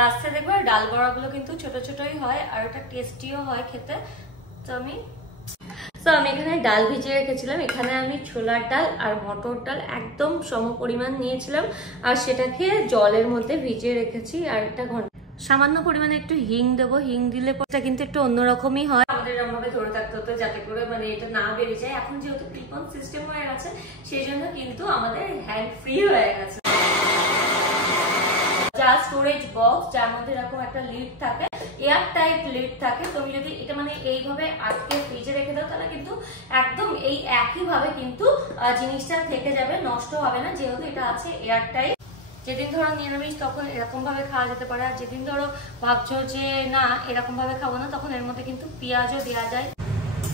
রাস্তায় দেখবে ডাল বড়াগুলো কিন্তু ছোট ছোটই হয় আর এটা টেস্টিও হয় খেতে। তো আমি এখানে ডাল ভিজিয়ে রেখেছিলাম। এখানে আমি ছোলার ডাল আর মটর ডাল একদম সম পরিমাণ নিয়েছিলাম আর সেটাকে জলের মধ্যে ভিজিয়ে রেখেছি। আর একটা ঘন্টা সামান্য পরিমাণে একটু হিং দেবো। হিং দিলে পরটা কিন্তু একটু অন্যরকমই হয়। আমাদের এরকমভাবে ধরে থাকতে হতো যাতে করে এটা না বেরিয়ে যায়। এখন যেহেতু ক্লিপ অন সিস্টেম হয়ে গেছে সেই জন্য কিন্তু আমাদের হ্যান্ড ফ্রি হয়ে গেছে। যা স্টোরেজ বক্স যার মধ্যে এরকম একটা লিড থাকে, এয়ার টাইট লিড থাকে। তুমি যদি এটা এইভাবে আটকে ফ্রিজে রেখে দাও তাহলে কিন্তু একদম এই একই ভাবে কিন্তু জিনিসটা থেকে যাবে, নষ্ট হবে না, যেহেতু এটা আছে এয়ার টাইট। যেদিন ধরো নিরামিষ তখন এরকম ভাবে খাওয়া যেতে পারে, আর যেদিন ধরো ভাবছো যে না এরকম ভাবে খাবো না তখন এর মধ্যে কিন্তু পেঁয়াজও দেওয়া যায়।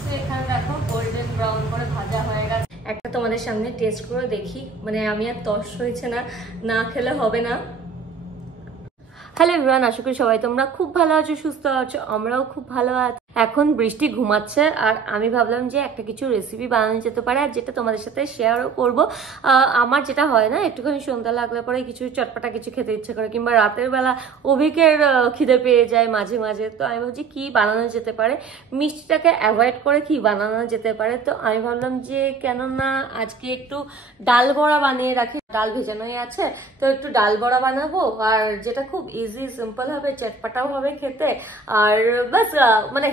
তো এখানে দেখো গোল্ডেন ব্রাউন করে ভাজা হয়ে গেছে। একটা তোমাদের সামনে টেস্ট করে দেখি, আমি আর তর্স হয়েছে না, না খেলে হবে না। হ্যালো এভরিওয়ান, আশা করি সবাই তোমরা খুব ভালো আছো, সুস্থ আছো, আমরাও খুব ভালো আছি। এখন বৃষ্টি ঘুমাচ্ছে আর আমি ভাবলাম যে একটা কিছু রেসিপি বানানো যেতে পারে আর যেটা তোমাদের সাথে শেয়ারও করব। আমার যেটা হয় না, একটুখানি সন্ধ্যা লাগলে পরে কিছু চটপটা কিছু খেতে ইচ্ছে করে, কিংবা রাতের বেলা অভিকের খিদে পেয়ে যায় মাঝে মাঝে। তো আমি ভাবছি কি বানানো যেতে পারে, মিষ্টিটাকে অ্যাভয়েড করে কি বানানো যেতে পারে। তো আমি ভাবলাম যে কেননা আজকে একটু ডাল বড়া বানিয়ে রাখি, ডাল ভেজানোই আছে তো একটু ডাল বড়া বানাবো, আর যেটা খুব ইজি সিম্পল হবে, চটপটাও হবে খেতে, আর বাস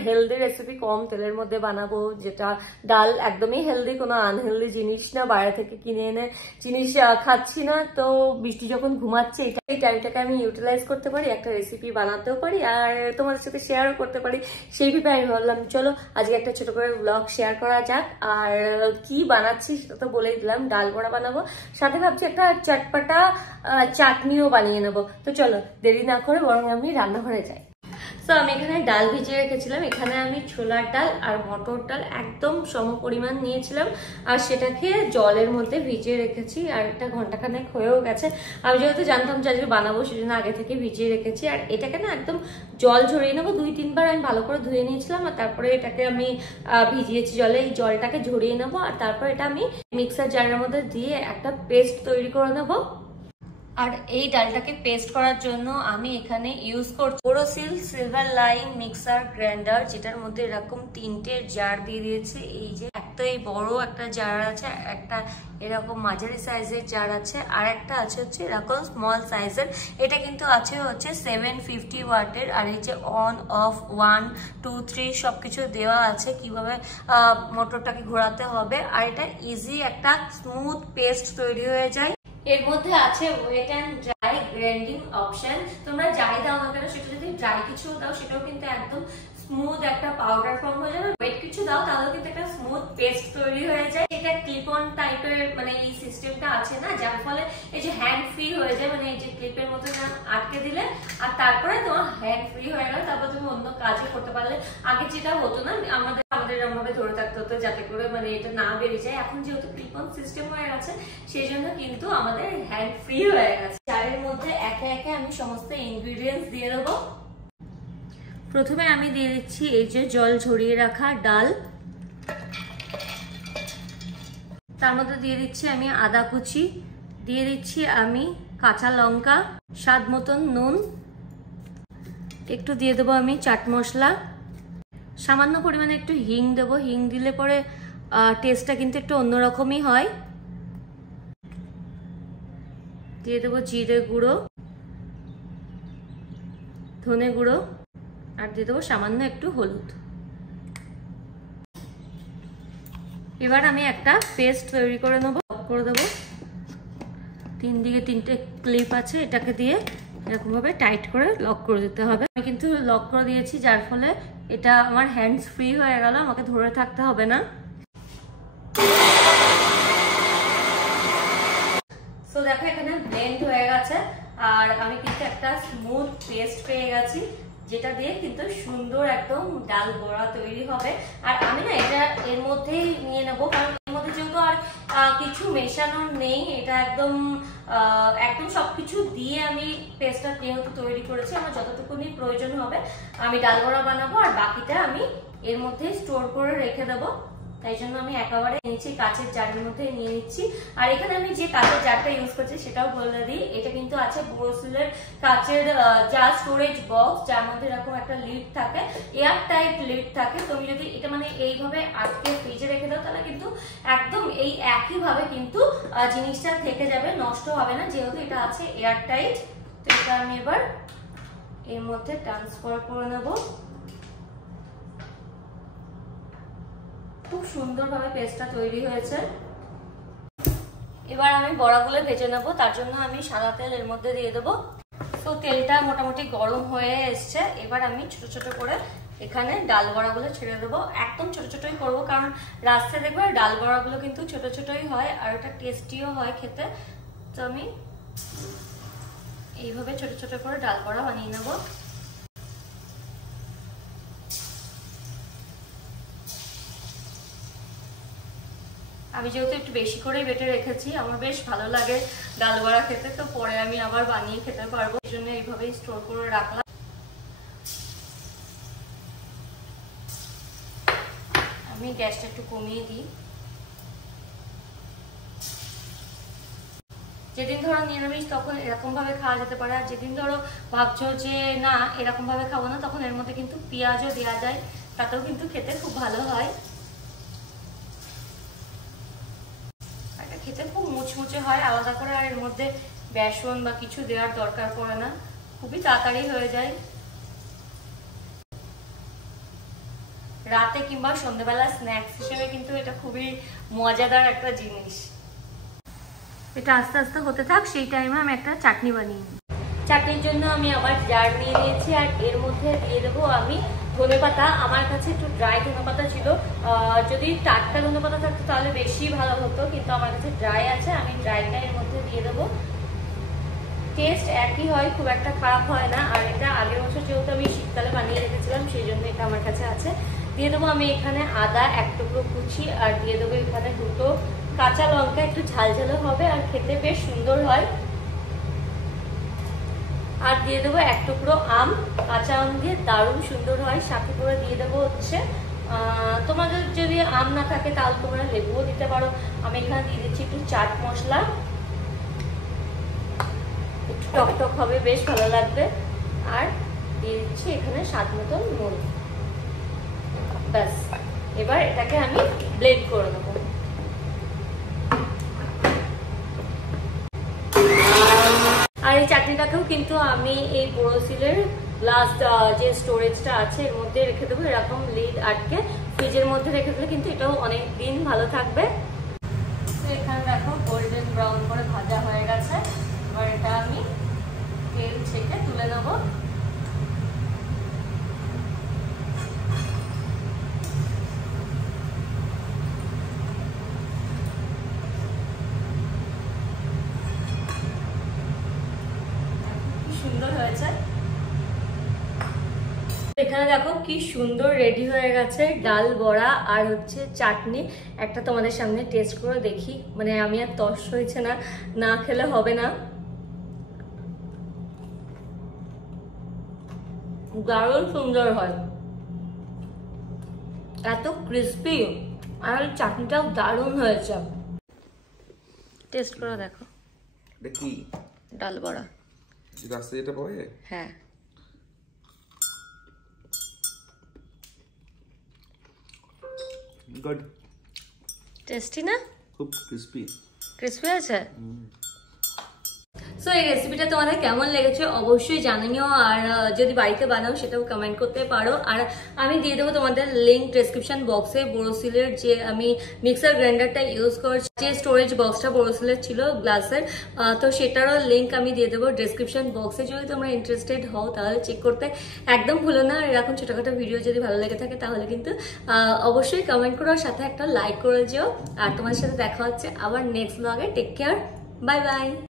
হেলদি রেসিপি, কম তেলের মধ্যে বানাবো। যেটা ডাল একদমই হেলদি, কোনো আনহেলদি জিনিস না, বাইরে থেকে কিনে এনে জিনিস খাচ্ছি না। তো বৃষ্টি যখন ঘুমাচ্ছে এই টাইমটাকে আমি ইউটিলাইজ করতে পারি, একটা রেসিপি বানাতেও পারি আর তোমাদের সাথে শেয়ারও করতে পারি। সেই ভেবে আমি ভাবলাম চলো আজকে একটা ছোট করে ব্লগ শেয়ার করা যাক। আর কি বানাচ্ছি সেটা তো বলেই দিলাম, ডাল বড়া বানাবো, সাথে ভাবছি একটা চটপটা চাটনিও বানিয়ে নেবো। তো চলো দেরি না করে বরং আমি রান্নাঘরে যাই। তো আমি এখানে ডাল ভিজিয়ে রেখেছিলাম। এখানে আমি ছোলার ডাল আর মটর ডাল একদম সম পরিমাণ নিয়েছিলাম আর সেটাকে জলের মধ্যে ভিজিয়ে রেখেছি আর একটা ঘন্টাখানেক হয়েও গেছে। আমি যেহেতু জানতাম যে আজকে বানাবো সেজন্য আগে থেকে ভিজিয়ে রেখেছি। আর এটাকে না একদম জল ঝরিয়ে নেবো, 2-3 বার আমি ভালো করে ধুয়ে নিয়েছিলাম আর তারপরে এটাকে আমি ভিজিয়েছি জলে। এই জলটাকে ঝরিয়ে নেবো আর তারপর এটা আমি মিক্সার জারের মধ্যে দিয়ে একটা পেস্ট তৈরি করে নেবো। আর এই ডালটাকে পেস্ট করার জন্য আমি এখানে ইউজ করছি Borosil silver line mixer grinder, যেটার মধ্যে এরকম 3টে জার দিয়ে দিয়েছে। এই যে একটা এই বড় একটা জার আছে, একটা এরকম মাঝারি সাইজের জার আছে, আর একটা আছে হচ্ছে এরকম স্মল সাইজের। এটা কিন্তু আছে হচ্ছে 750 ওয়াটের। আর এই যে অন অফ 1 2 3 সবকিছু দেওয়া আছে কিভাবে মোটরটাকে ঘোরাতে হবে। আর এটা ইজি একটা স্মুথ পেস্ট তৈরি হয়ে যায়। এর মধ্যে আছে wet and dry grinding option. তোমরা যাই দাও না কেন, সেটা যদি ড্রাই কিছু দাও সেটাও কিন্তু একদম স্মুথ একটা পাউডার ফর্ম হয়ে যাবে। ওয়েট কিছু দাও তাহলেও কিন্তু একটা স্মুথ পেস্ট তৈরি হয়ে যায়। এটা ক্লিপ অন টাইপের এই সিস্টেমটা আছে না, যার ফলে এই যে হ্যান্ড ফ্রি হয়ে যায়, এই যে ক্লিপের মতো আটকে দিলে আর তারপরে তোমার হ্যান্ড ফ্রি হয়ে গেল, তারপর তুমি অন্য কাজও করতে পারলে। আগে যেটা হতো না, আমাদের এরকমভাবে ধরে থাকতে হতো যাতে করে এটা না বেরিয়ে যায়। এখন যেহেতু ক্লিপ অন সিস্টেম হয়ে গেছে সেই জন্য কিন্তু আমাদের হ্যান্ড ফ্রি হয়ে গেছে। চায়ের মধ্যে একে একে আমি সমস্ত ইনগ্রিডিয়েন্টস দিয়ে দেবো। প্রথমে আমি দিয়ে দিচ্ছি এই যে জল ঝরিয়ে রাখা ডাল, তার মধ্যে দিয়ে দিচ্ছি আমি আদা কুচি, দিয়ে দিচ্ছি আমি কাঁচা লঙ্কা, স্বাদ মতন নুন, একটু দিয়ে দেবো আমি চাট মশলা, সামান্য পরিমাণে একটু হিং দেবো। হিং দিলে পরে টেস্টটা কিন্তু একটু অন্যরকমই হয়। দিয়ে দেবো জিরে গুঁড়ো, ধনে গুঁড়ো, আর দিয়ে দেবো সামান্য একটু হলুদ। এবার আমি একটা পেস্ট তৈরি করে নেবো, করে দেবো। 3 দিকে 3টে ক্লিপ আছে, এটাকে দিয়ে এরকম ভাবে টাইট করে লক করে দিতে হবে। আমি কিন্তু লক করে দিয়েছি, যার ফলে এটা আমার হ্যান্ডস ফ্রি হয়ে গেল, আমাকে ধরে থাকতে হবে না। সো দেখো এখানে ব্লেন্ড হয়ে গেছে আর আমি কিন্তু একটা স্মুথ পেস্ট পেয়ে গেছি, যেটা দিয়ে কিন্তু সুন্দর একদম ডাল বড়া তৈরি হবে। আর আমি না এটা এর মধ্যেই নিয়ে নেবো, কারণ এর মধ্যে যেহেতু আর কিছু মেশানোর নেই, এটা একদম সবকিছু দিয়ে আমি পেস্টটা যেহেতু তৈরি করেছি, আমার যতটুকুনি প্রয়োজন হবে আমি ডাল বড়া বানাবো আর বাকিটা আমি এর মধ্যে স্টোর করে রেখে দেবো। তাই জন্য আমি একেবারে নিচ্ছি কাঁচের জারের মধ্যে নিয়ে নিচ্ছি। আর এখানে আমি যে কাঁচের জারটা ইউজ করছি সেটাও বলে দিই, এটা কিন্তু আছে বোরোসিলের কাঁচের জার স্টোরেজ বক্স, যার মধ্যে এরকম একটা লিড থাকে, এয়ার টাইট লিড থাকে। তুমি যদি এটা মানে এইভাবে আটকে ফ্রিজে রেখে দাও তাহলে কিন্তু একদম এই একই ভাবে কিন্তু জিনিসটা থেকে যাবে, নষ্ট হবে না, যেহেতু এটা আছে এয়ার টাইট। তো এটা আমি এবার এর মধ্যে ট্রান্সফার করে নেব। খুব সুন্দরভাবে পেস্টটা তৈরি হয়েছে। এবার আমি বড়াগুলো ভেজে নেবো, তার জন্য আমি সাদা তেল এর মধ্যে দিয়ে দেবো। তো তেলটা মোটামুটি গরম হয়ে এসছে। এবার আমি ছোট ছোট করে এখানে ডাল বড়াগুলো ছেড়ে দেবো। একদম ছোট ছোটই করবো, কারণ রাস্তায় দেখবে ডাল বড়াগুলো কিন্তু ছোট ছোটই হয় আর এটা টেস্টিও হয় খেতে। তো আমি এইভাবে ছোট ছোট করে ডাল বড়া বানিয়ে নেবো। আমি যেহেতু একটু বেশি করে বেটে রেখেছি, আমার বেশ ভালো লাগে ডাল বড়া খেতে, তো পরে আমি আবার বানিয়ে খেতে পারবো, এই জন্য এইভাবেই স্টোর করে রাখলাম। আমি গ্যাসটা একটু কমিয়ে দিই। যেদিন ধরো নিরামিষ তখন এরকম ভাবে খাওয়া যেতে পারে, আর যেদিন ধরো ভাবছো যে না এরকম ভাবে খাবো না, তখন এর মধ্যে কিন্তু পেঁয়াজও দেওয়া যায়, তাতেও কিন্তু খেতে খুব ভালো হয়। খেতে খুব মুচমুচে হয় আলাদা করে, আর এর মধ্যে বেসন বা কিছু দেওয়ার দরকার পড়ে না, খুবই তাড়াতাড়ি হয়ে যায়। রাতে কিংবা সন্ধ্যাবেলা স্ন্যাক্স হিসেবে কিন্তু এটা খুবই মজাদার একটা জিনিস। এটা আস্তে আস্তে হতে থাক, সেই টাইমে আমি একটা চাটনি বানিয়ে নিই। চাটনির জন্য আমি আবার জার নিয়ে নিয়েছি, আর এর মধ্যে দিয়ে দেবো আমি ধনেপাতা। আমার কাছে একটু ড্রাই ধনেপাতা ছিল, যদি টাটকা ধনেপাতা থাকতো তাহলে বেশি ভালো হতো, কিন্তু আমার কাছে ড্রাই আছে, আমি ড্রাইটা এর মধ্যে দিয়ে দেবো। টেস্ট একই হয়, খুব একটা খারাপ হয় না। আর এটা আগের বছর যেহেতু আমি শীতকালে বানিয়ে রেখেছিলাম, সেই জন্য এটা আমার কাছে আছে। দিয়ে দেবো আমি এখানে আদা এক টুকরো কুচি, আর দিয়ে দেবো এখানে দুটো কাঁচা লঙ্কা, একটু ঝালঝালও হবে আর খেতে বেশ সুন্দর হয়। আর দিয়ে দেবো এক টুকরো আম, কাঁচা আম দিয়ে দারুণ সুন্দর হয়। সাথে করে দিয়ে দেবো হচ্ছে তোমাদের যদি আম না থাকে তাহলে তোমরা লেবুও দিতে পারো। আমি এখানে দিয়ে দিচ্ছি একটু চাট মশলা, একটু টকটক হবে, বেশ ভালো লাগবে। আর দিয়ে দিচ্ছি এখানে স্বাদ মতন নুন। ব্যাস, এবার এটাকে আমি ব্লেন্ড করে দেবো। আর এই চাটনিটাকেও কিন্তু আমি এই বোরোসিলের গ্লাস যে স্টোরেজটা আছে এর মধ্যে রেখে দেবো, এরকম লিড আটকে ফ্রিজের মধ্যে রেখে দিলে কিন্তু এটাও অনেক দিন ভালো থাকবে। তো এখানে দেখো গোল্ডেন ব্রাউন করে ভাজা হয়ে গেছে। এবার এটা আমি তেল ছেঁকে তুলে নেবো। সুন্দর হয়েছে। এখানে দেখো কি সুন্দর রেডি হয়ে গেছে ডাল বড়া আর হচ্ছে চাটনি। একটা তোমাদের সামনে টেস্ট করে দেখি, মানে আমি আর তর্স হয়েছে না, না খেলে হবে না। দারুণ সুন্দর হয়, এত ক্রিস্পি, আর চাটনিটাও দারুণ হয়েছে। টেস্ট করে দেখো। দেখি ডাল বড়া রাস্তা যেটা পাওয়া যায়। হ্যাঁ, গুড, টেস্টি না? খুব ক্রিস্পি ক্রিস্পি আছে। সো এই রেসিপিটা তোমাদের কেমন লেগেছে অবশ্যই জানিও, আর যদি বাড়িতে বানাও সেটাও কমেন্ট করতে পারো। আর আমি দিয়ে দেবো তোমাদের লিঙ্ক ডেসক্রিপশন বক্সে। বোরোসিলের যে আমি মিক্সার গ্রাইন্ডারটা ইউজ করছি, যে স্টোরেজ বক্সটা বোরোসিলের ছিল গ্লাসের, তো সেটারও লিঙ্ক আমি দিয়ে দেবো ডেসক্রিপশন বক্সে। যদি তোমরা ইন্টারেস্টেড হও তাহলে চেক করতে একদম ভুলো না। আর এরকম ছোটখাটো ভিডিও যদি ভালো লেগে থাকে তাহলে কিন্তু অবশ্যই কমেন্ট করো, সাথে একটা লাইক করে যেও। আর তোমাদের সাথে দেখা হচ্ছে আবার next blog. Take care, bye by.